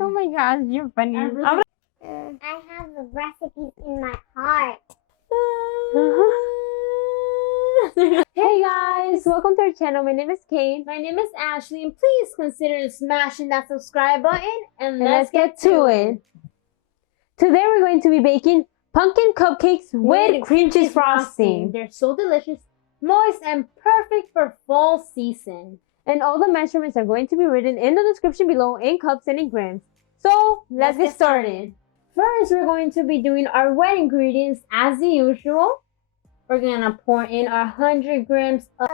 Oh my gosh, you're funny. I have the recipes in my heart. Hey guys, welcome to our channel. My name is Kate. My name is Ashley, and please consider smashing that subscribe button and Let's get to it. Today we're going to be baking pumpkin cupcakes with cream cheese frosting. They're so delicious, moist, and perfect for fall season. And all the measurements are going to be written in the description below in cups and in grams. So let's get started. First, we're going to be doing our wet ingredients as usual. We're gonna pour in our 100 grams of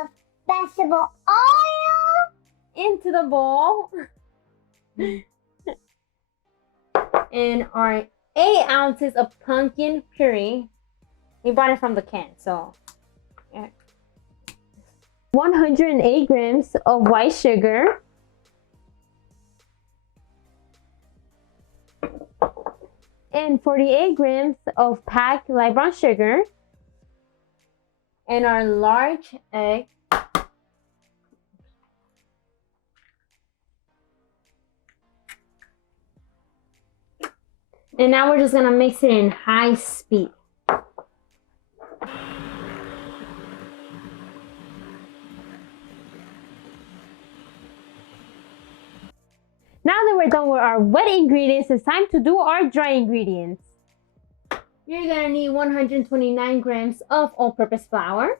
Vegetable oil into the bowl. And our 8 ounces of pumpkin puree. We bought it from the can, so. Yeah. 108 grams of white sugar. And 48 grams of packed light brown sugar. And our large egg. And now we're just gonna mix it in high speed. Now that we're done with our wet ingredients, it's time to do our dry ingredients. You're gonna need 129 grams of all-purpose flour,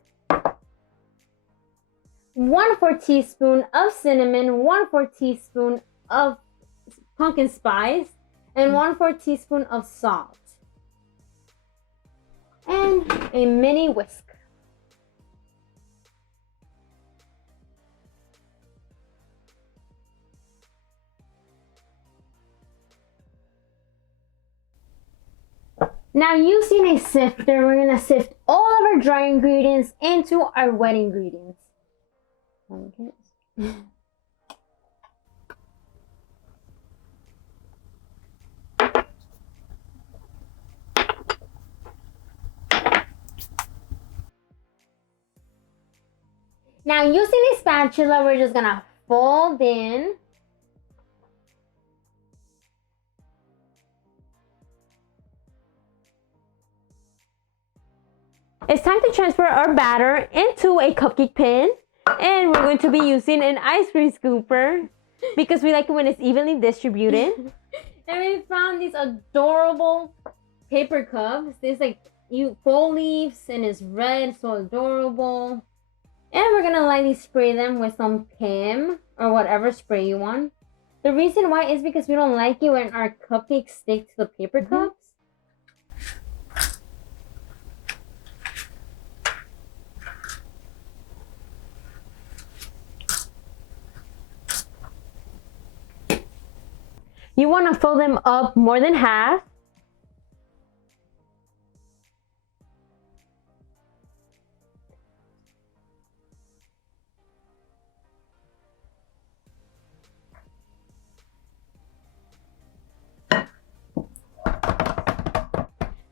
1/4 teaspoon of cinnamon, 1/4 teaspoon of pumpkin spice, and 1/4 teaspoon of salt, and a mini whisk. Now, using a sifter, we're gonna sift all of our dry ingredients into our wet ingredients. Okay. Now, using a spatula, we're just gonna fold in It's time to transfer our batter into a cupcake pan. And we're going to be using an ice cream scooper because we like it when it's evenly distributed. And we found these adorable paper cups. There's like fall leaves and it's red, so adorable. And we're gonna lightly spray them with some Pam or whatever spray you want. The reason why is because we don't like it when our cupcakes stick to the paper cups. You want to fill them up more than half.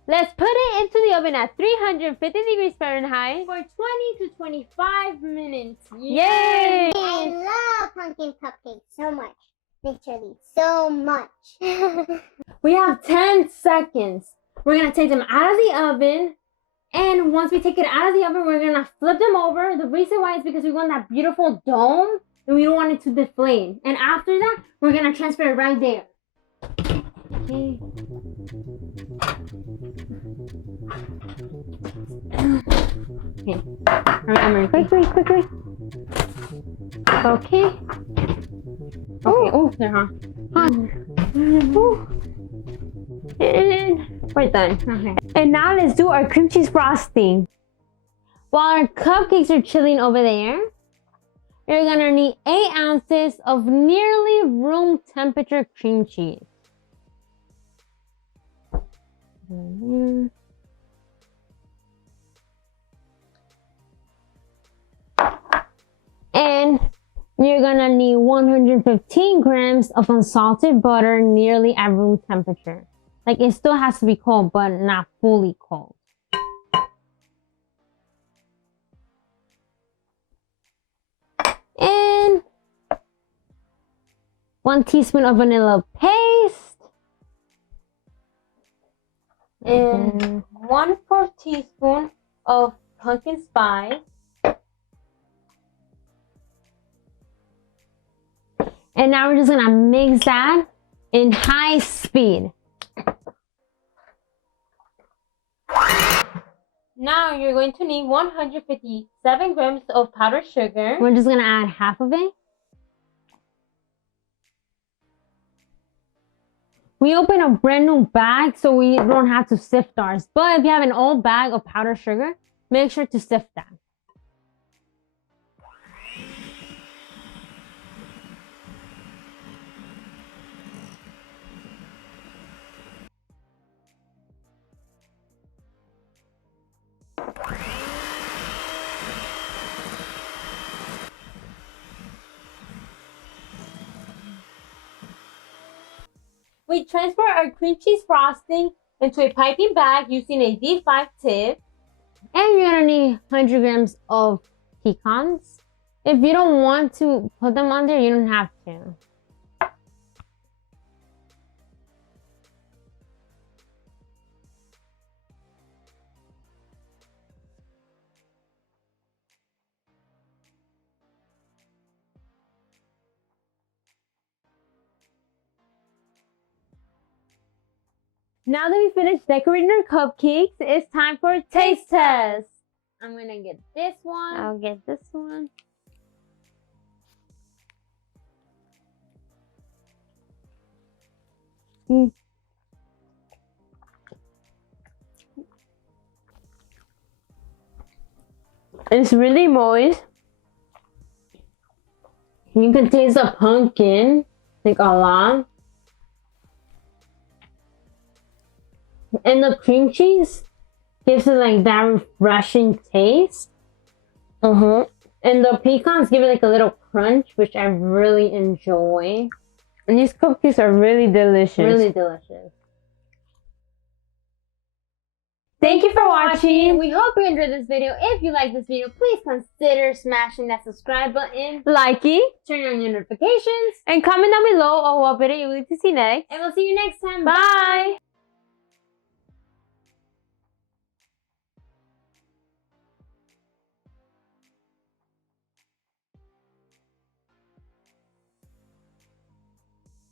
Let's put it into the oven at 350 degrees Fahrenheit For 20 to 25 minutes. Yay! I love pumpkin cupcakes so much. Literally, so much. We have 10 seconds. We're gonna take them out of the oven. And once we take it out of the oven, we're gonna flip them over. The reason why is because we want that beautiful dome and we don't want it to deflate. And after that, we're gonna transfer it right there. Okay. Okay. Remember, quickly. Okay. Okay. Oh, there, huh? And we're done. Okay. And now let's do our cream cheese frosting. While our cupcakes are chilling over there, you're gonna need 8 ounces of nearly room temperature cream cheese. And you're gonna need 115 grams of unsalted butter nearly at room temperature. Like, it still has to be cold, but not fully cold. And 1 teaspoon of vanilla paste. And 1/4 teaspoon of pumpkin spice. And now we're just gonna mix that in high speed. Now you're going to need 157 grams of powdered sugar. We're just gonna add half of it. We open a brand new bag so we don't have to sift ours. But if you have an old bag of powdered sugar, make sure to sift that. We transfer our cream cheese frosting into a piping bag using a D5 tip. And you're gonna need 100 grams of pecans. If you don't want to put them on there, you don't have to. Now that we finished decorating our cupcakes, it's time for a taste test. I'm gonna get this one. I'll get this one. It's really moist. You can taste the pumpkin, like a lot. And the cream cheese gives it like that refreshing taste. And the pecans give it like a little crunch, which I really enjoy. And these cupcakes are really delicious. Really delicious. Thank you for watching. We hope you enjoyed this video. If you like this video, please consider smashing that subscribe button, Liking, turn on your notifications, and comment down below on what video you would like to see next. and we'll see you next time. Bye.